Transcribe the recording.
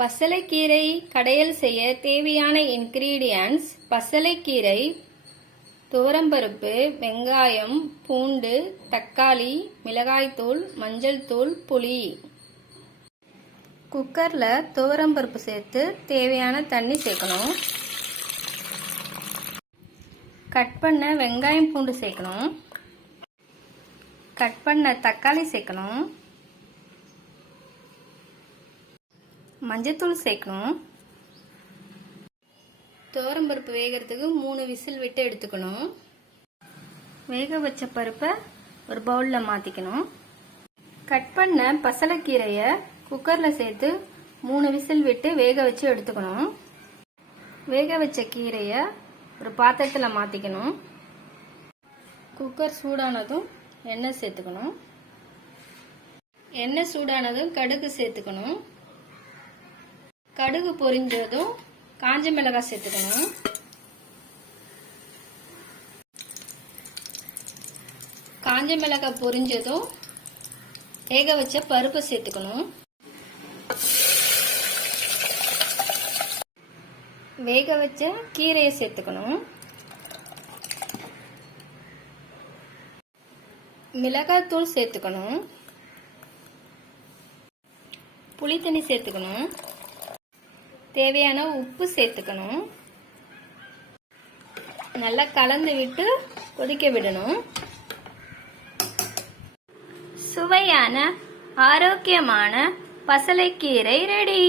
பசலைக்கீரை கடையல் செய்ய தேவையான இன்கிரீடியன்ட்ஸ் பசலைக்கீரை துவரம்பருப்பு வெங்காயம் பூண்டு தக்காளி மிளகாய்த்தூள் மஞ்சள் தூள் புளி. குக்கரில் துவரம்பருப்பு சேர்த்து தேவையான தண்ணி சேர்க்கணும். கட் பண்ண வெங்காயம் பூண்டு சேர்க்கணும். கட் பண்ண தக்காளி சேர்க்கணும். மஞ்சத்தூள் சேர்க்கணும். துவரம்பருப்பு வேகிறதுக்கு மூணு விசில் விட்டு எடுத்துக்கணும். வேக வச்ச பருப்பை ஒரு பவுலில் மாற்றிக்கணும் கட் பண்ண பசலைக்கீரையை குக்கரில் சேர்த்து மூணு விசில் விட்டு வேக வச்சு எடுத்துக்கணும். வேக வச்ச கீரையை ஒரு பாத்திரத்தில் மாற்றிக்கணும் குக்கர் சூடானதும் எண்ணெய் சேர்த்துக்கணும். எண்ணெய் சூடானதும் கடுகு சேர்த்துக்கணும். கடுகு பொரிஞ்சதும் காஞ்ச மிளகாய் சேர்த்துக்கணும். காஞ்ச மிளகாய் பொரிஞ்சதும் வேக வச்ச பருப்பை சேர்த்துக்கணும். வேக வச்ச கீரையை சேர்த்துக்கணும். மிளகாய்த்தூள் சேர்த்துக்கணும். புளித்தண்ணி சேர்த்துக்கணும். தேவையான உப்பு சேர்த்துக்கணும். நல்லா கலந்து விட்டு கொதிக்க விடணும். சுவையான ஆரோக்கியமான பசலைக்கீரை ரெடி